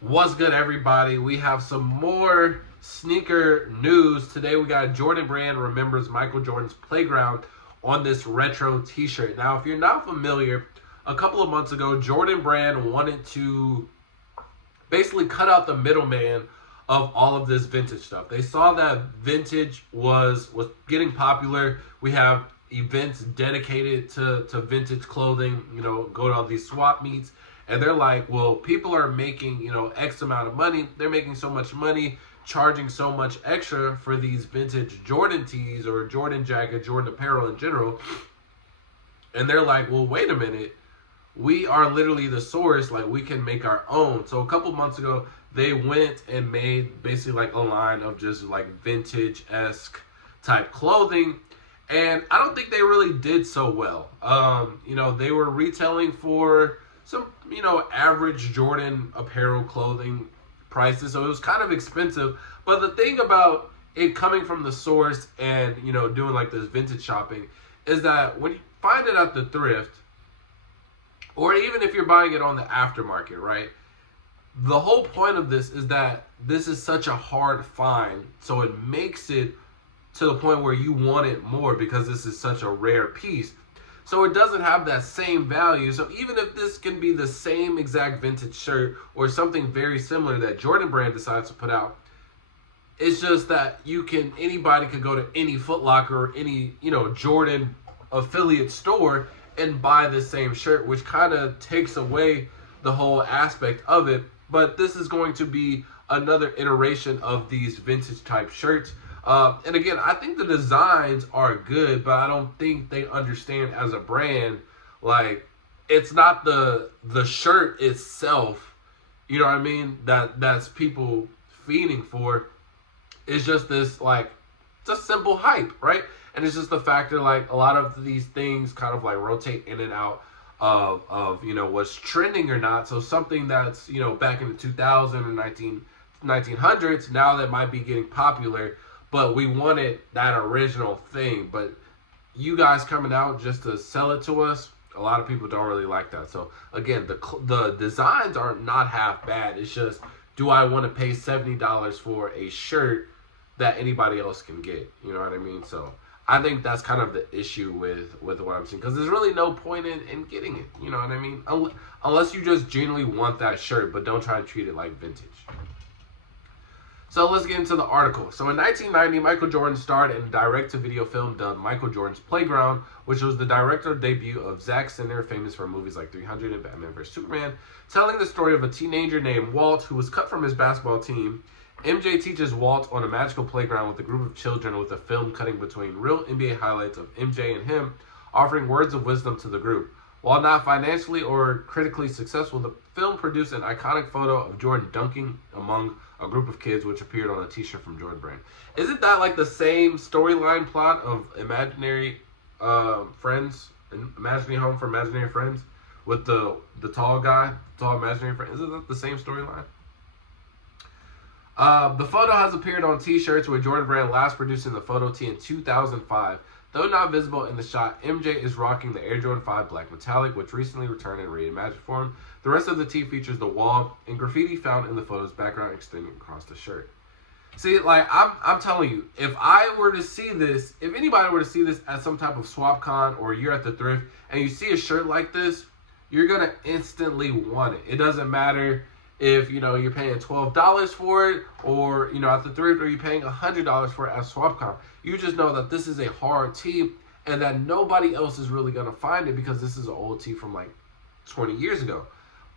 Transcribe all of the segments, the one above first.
What's good, everybody? We have some more sneaker news. Today we got Jordan Brand remembers Michael Jordan's playground on this retro t-shirt. Now, if you're not familiar, a couple of months ago, Jordan Brand wanted to basically cut out the middleman of all of this vintage stuff. They saw that vintage was getting popular. We have events dedicated to vintage clothing, go to all these swap meets. And they're like, well, people are making, X amount of money. They're making so much money, charging so much extra for these vintage Jordan tees or Jordan jacket, Jordan apparel in general. And they're like, well, wait a minute. We are literally the source. Like, we can make our own. So a couple months ago, they went and made basically like a line of just like vintage-esque type clothing. And I don't think they really did so well. They were retailing for some, average Jordan apparel clothing prices. So it was kind of expensive. But the thing about it coming from the source and, doing like this vintage shopping is that when you find it at the thrift, or even if you're buying it on the aftermarket, right? The whole point of this is that this is such a hard find. So it makes it to the point where you want it more because this is such a rare piece. So it doesn't have that same value. So even if this can be the same exact vintage shirt or something very similar that Jordan Brand decides to put out, it's just that anybody could go to any Foot Locker or any, Jordan affiliate store and buy the same shirt, which kind of takes away the whole aspect of it. But this is going to be another iteration of these vintage type shirts. And again, I think the designs are good, but I don't think they understand as a brand. Like, it's not the shirt itself, you know what I mean? That's people feeding for. It's just this, like, it's a simple hype, right? And it's just the factor, like, a lot of these things kind of like rotate in and out of what's trending or not. So something that's, back in the 2000s and 1900s, now that might be getting popular. But we wanted that original thing. But you guys coming out just to sell it to us, a lot of people don't really like that. So, again, the designs are not half bad. It's just, do I want to pay $70 for a shirt that anybody else can get? You know what I mean? So, I think that's kind of the issue with what I'm seeing. Because there's really no point in getting it. You know what I mean? Unless you just genuinely want that shirt, but don't try to treat it like vintage. So let's get into the article. So in 1990, Michael Jordan starred in a direct-to-video film dubbed Michael Jordan's Playground, which was the directorial debut of Zack Snyder, famous for movies like 300 and Batman vs. Superman, telling the story of a teenager named Walt who was cut from his basketball team. MJ teaches Walt on a magical playground with a group of children, with a film cutting between real NBA highlights of MJ and him, offering words of wisdom to the group. While not financially or critically successful, the film produced an iconic photo of Jordan dunking among a group of kids, which appeared on a t-shirt from Jordan Brand. Isn't that like the same storyline plot of Imaginary Friends, Imaginary Home for Imaginary Friends, with the tall guy, tall imaginary friend? Isn't that the same storyline? The photo has appeared on t-shirts, with Jordan Brand last producing the photo tee in 2005. Though not visible in the shot, MJ is rocking the Air Jordan 5 Black Metallic, which recently returned in reimagined form. The rest of the tee features the wall and graffiti found in the photo's background extending across the shirt. See, like, I'm telling you, if I were to see this, if anybody were to see this at some type of swap con, or you're at the thrift and you see a shirt like this, you're going to instantly want it. It doesn't matter if, you're paying $12 for it, or, at the thrift, or you're paying $100 for it at SwapCon. You just know that this is a hard tee and that nobody else is really going to find it because this is an old tee from like 20 years ago.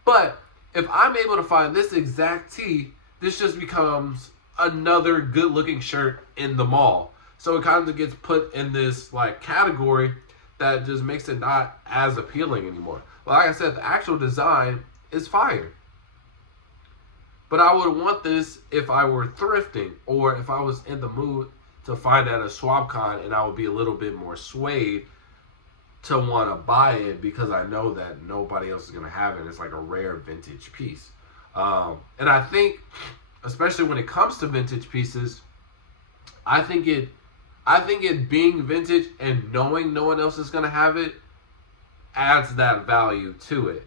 But if I'm able to find this exact tee, this just becomes another good-looking shirt in the mall. So it kind of gets put in this like category that just makes it not as appealing anymore. But like I said, the actual design is fire. But I would want this if I were thrifting, or if I was in the mood to find at a swap con, and I would be a little bit more swayed to want to buy it because I know that nobody else is going to have it. It's like a rare vintage piece. And I think, especially when it comes to vintage pieces, I think it being vintage and knowing no one else is going to have it adds that value to it.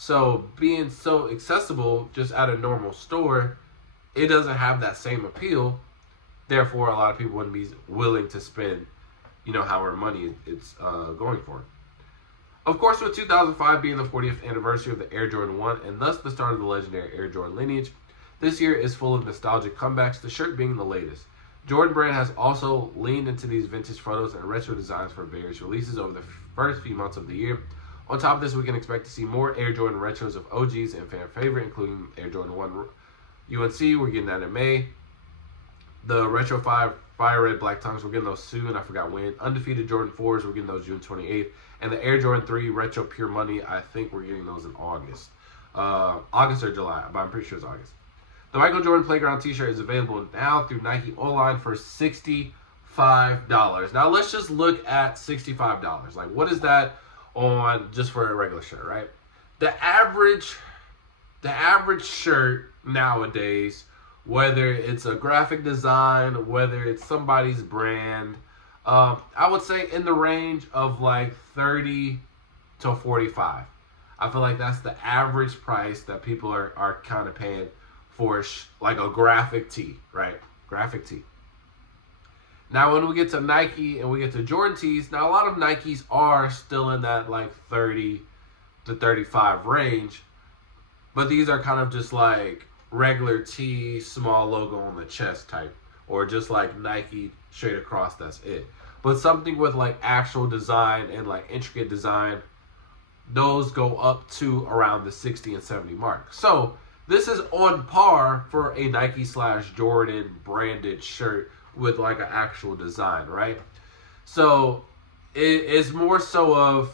So being so accessible just at a normal store, it doesn't have that same appeal. Therefore, a lot of people wouldn't be willing to spend, however money it's going for. Of course, with 2005 being the 40th anniversary of the Air Jordan 1 and thus the start of the legendary Air Jordan lineage, this year is full of nostalgic comebacks, the shirt being the latest. Jordan Brand has also leaned into these vintage photos and retro designs for various releases over the first few months of the year. On top of this, we can expect to see more Air Jordan retros of OGs and fan favorite, including Air Jordan 1 UNC, we're getting that in May. The Retro 5 Fire Red Black Tongues, we're getting those soon, I forgot when. Undefeated Jordan 4s, we're getting those June 28th. And the Air Jordan 3 Retro Pure Money, I think we're getting those in August. August or July, but I'm pretty sure it's August. The Michael Jordan Playground t-shirt is available now through Nike online for $65. Now let's just look at $65. Like, what is that on just for a regular shirt, right? The average shirt nowadays, whether it's a graphic design, whether it's somebody's brand, I would say in the range of like 30 to 45. I feel like that's the average price that people are kind of paying for like a graphic tee, right? Graphic tee. Now, when we get to Nike and we get to Jordan tees, now a lot of Nikes are still in that like 30 to 35 range, but these are kind of just like regular tee, small logo on the chest type, or just like Nike straight across, that's it. But something with like actual design and like intricate design, those go up to around the 60 and 70 mark. So this is on par for a Nike / Jordan branded shirt with like an actual design, right? So it is more so of,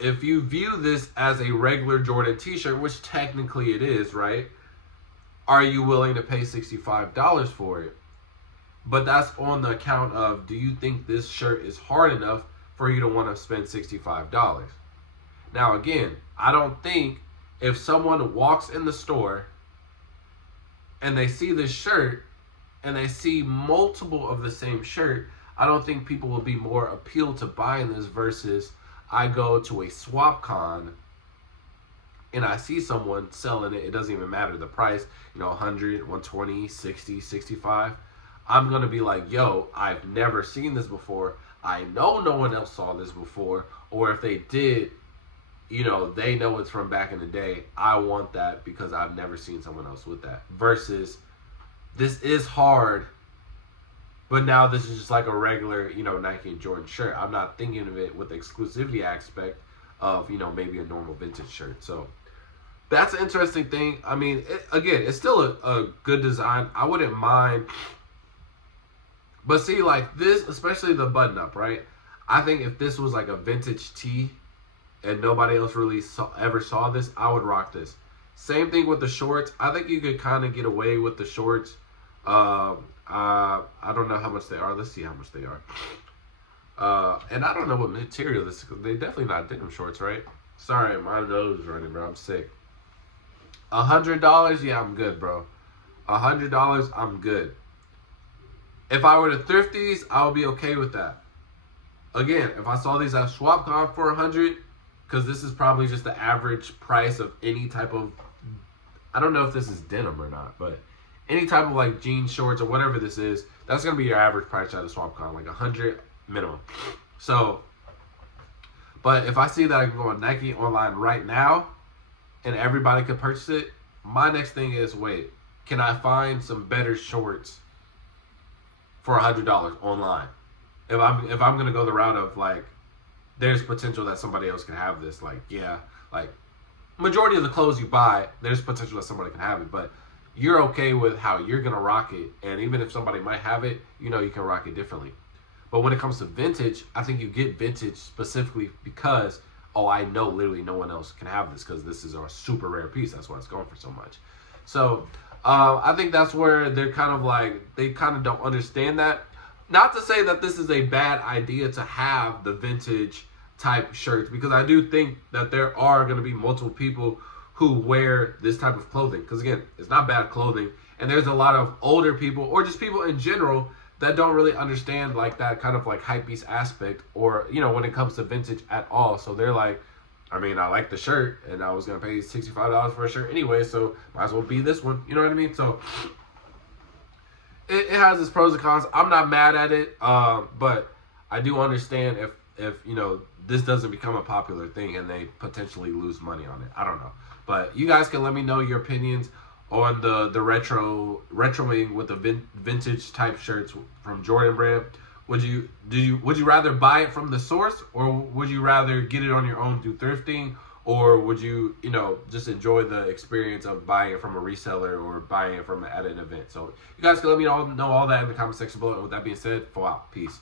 if you view this as a regular Jordan t-shirt, which technically it is, right? Are you willing to pay $65 for it? But that's on the account of, do you think this shirt is hard enough for you to want to spend $65? Now, again, I don't think if someone walks in the store and they see this shirt and they see multiple of the same shirt, I don't think people will be more appealed to buying this versus I go to a swap con and I see someone selling it. It doesn't even matter the price, 100, 120, 60, 65. I'm going to be like, yo, I've never seen this before. I know no one else saw this before. Or if they did, they know it's from back in the day. I want that because I've never seen someone else with that. Versus, this is hard, but now this is just like a regular, Nike and Jordan shirt. I'm not thinking of it with the exclusivity aspect of, maybe a normal vintage shirt. So that's an interesting thing. I mean, it's still a good design. I wouldn't mind. But see, like this, especially the button up, right? I think if this was like a vintage tee and nobody else really ever saw this, I would rock this. Same thing with the shorts. I think you could kind of get away with the shorts. I don't know how much they are. Let's see how much they are. And I don't know what material this is. They're definitely not denim shorts, right? Sorry, my nose is running, bro. I'm sick. $100? Yeah, I'm good, bro. $100? I'm good. If I were to thrift these, I would be okay with that. Again, if I saw these at SwapCon for $100, because this is probably just the average price of any type of, I don't know if this is denim or not, but any type of like jean shorts or whatever this is, that's going to be your average price at a SwapCon, like $100 minimum. So, but if I see that I can go on Nike online right now and everybody can purchase it, my next thing is, wait, can I find some better shorts for $100 online? If I'm gonna go the route of like, there's potential that somebody else can have this. Like, yeah, like majority of the clothes you buy, there's potential that somebody can have it, but you're okay with how you're gonna rock it, and even if somebody might have it, you can rock it differently. But when it comes to vintage, I think you get vintage specifically because, I know literally no one else can have this because this is a super rare piece. That's why it's going for so much. So I think that's where they're kind of like, they kind of don't understand that. Not to say that this is a bad idea to have the vintage type shirts, because I do think that there are going to be multiple people who wear this type of clothing. Because again, it's not bad clothing. And there's a lot of older people or just people in general that don't really understand like that kind of like hypebeast aspect or, when it comes to vintage at all. So they're like, I mean, I like the shirt, and I was gonna pay $65 for a shirt anyway, so might as well be this one. You know what I mean? So it has its pros and cons. I'm not mad at it, but I do understand if you know this doesn't become a popular thing and they potentially lose money on it. I don't know, but you guys can let me know your opinions on the retroing with the vintage type shirts from Jordan Brand. Would you rather buy it from the source, or would you rather get it on your own through thrifting, or would you just enjoy the experience of buying it from a reseller or buying it from at an event? So you guys can let me know all that in the comment section below. And with that being said, fall out. Peace.